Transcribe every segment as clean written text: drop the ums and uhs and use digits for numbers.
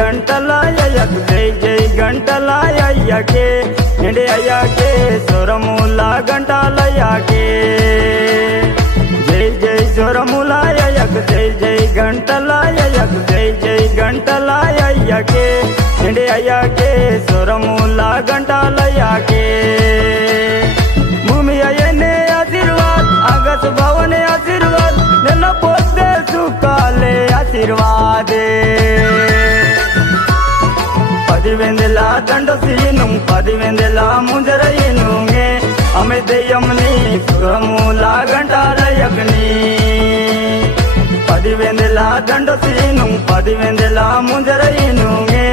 గంటలాయకు జై జై గంటలాయకే నిండే అయ్యాకే స్వరముల గంటలయ్యాకే జై జై స్వరములాయకు జై జై గంటలాయకు జై జై గంటలాయకే నిండే అయ్యాకే స్వరముల గంటలయ్యాకే భూమి అయ్యనే ఆశీర్వాద్ ఆకాశ భవనే ఆశీర్వాద్ నిన్న పొద్దే సుఖాలే ఆశీర్వాదే పదివేందెల దండసీను పదివేందెల ముంజరయ్యనుగే అమె దెయ్యంని సుఖముల గంటాలయగ్ని పదివేందెల దండసీను పదివేందెల ముంజరయ్యనుగే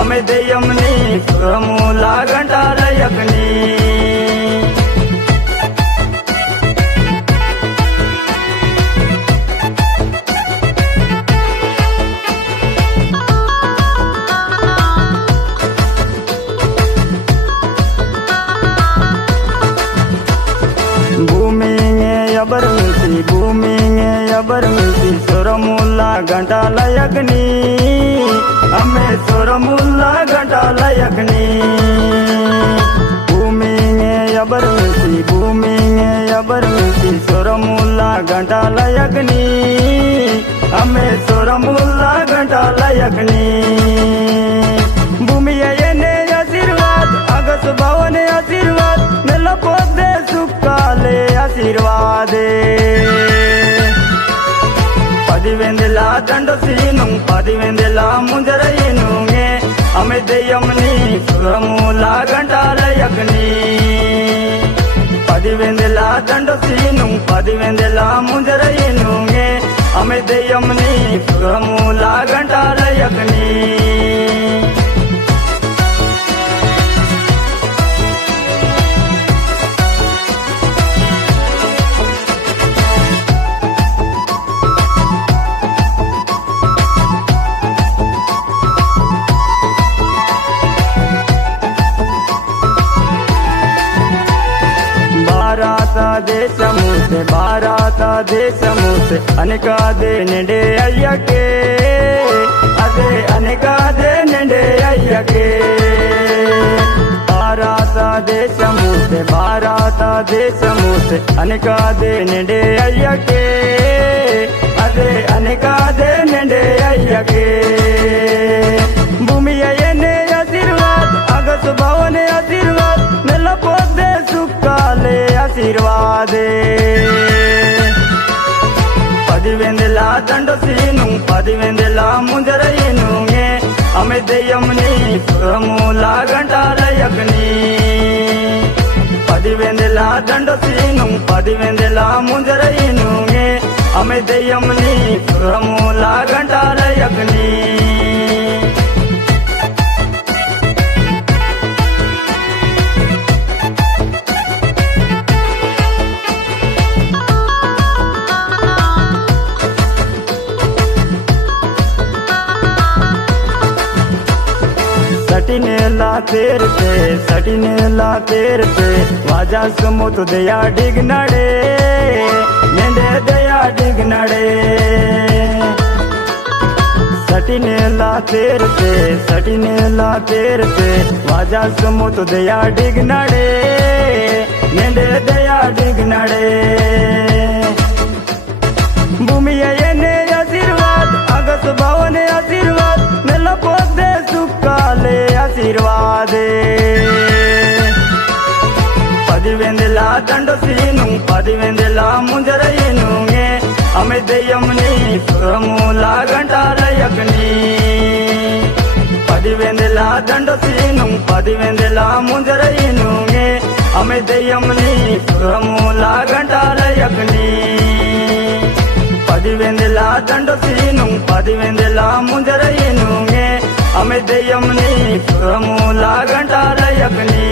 అమె దెయ్యంని సుఖముల గంటాలయగ్ని భూమికి స్వరముల గంటాలయగ్ని అమ్మే స్వరముల గంటాలయగ్ని భూమికి స్వరముల గంటాలయగ్ని అమ్మే స్వరముల గంటాలయగ్ని భూమి అయ్యనే ఆశీర్వాద్ ఆకాశ భవనే ఆశీర్వాద్ నెల పొద్దే సుఖాలే ఆశీర్వాదే పదివేందెల దండసీను పదివేందెల ముంజరయ్యనుగే అమె దెయ్యంని సుఖముల గంటాలయగ్ని పదివేందెల దండసీను పదివేందెల ముంజరయ్యనుగే అమె దెయ్యంని సుఖముల గంటాలయగ్ని భారత దేశము సే అనకాదే నిండే అయ్యకే అదే అనకాదే నిండే అయ్యకే భారత దేశము సే అనకాదే నిండే అయ్యకే అదే అనకాదే నిండే అయ్యకే భూమి అయ్యనే ఆశీర్వాద్ ఆకాశ భవనే ఆశీర్వాద్ నెల పొద్దే సుఖాలే ఆశీర్వాదే పదివేందెల దండసీను పదివేందెల ముంజరయ్యనుగే అమె దెయ్యంని సుఖముల గంటాలయగ్ని పదివేందెల దండసీను పదివేందెల ముంజరయ్యనుగే అమె దెయ్యంని సుఖముల గంటాలయగ్ని सटिनेला तेर पे वाजा सुमुत दया डिगनड़े नेंडे दया डिगनड़े सटिनेला तेर पे वाजा सुमुत दया डिगनड़े नेंडे दया डिगनड़े भूमि अయ్యనే आशीर्वाद आकाश भवने आशीर्वाद నెల పొద్దే సుఖాలే ఆశీర్వాదే పదివేందెల దండసీను పదివేందెల ముంజరయ్యనుగే అమె దెయ్యంని సుఖముల గంటాలయగ్ని పదివేందెల దండసీను పదివేందెల ముంజరయ్యనుగే అమె దెయ్యంని సుఖముల గంటాలయగ్ని పదివేందెల దండసీను పదివేందెల ముంజరయ్యనుగే అమె దెయ్యంని సుఖముల గంటాలయగ్ని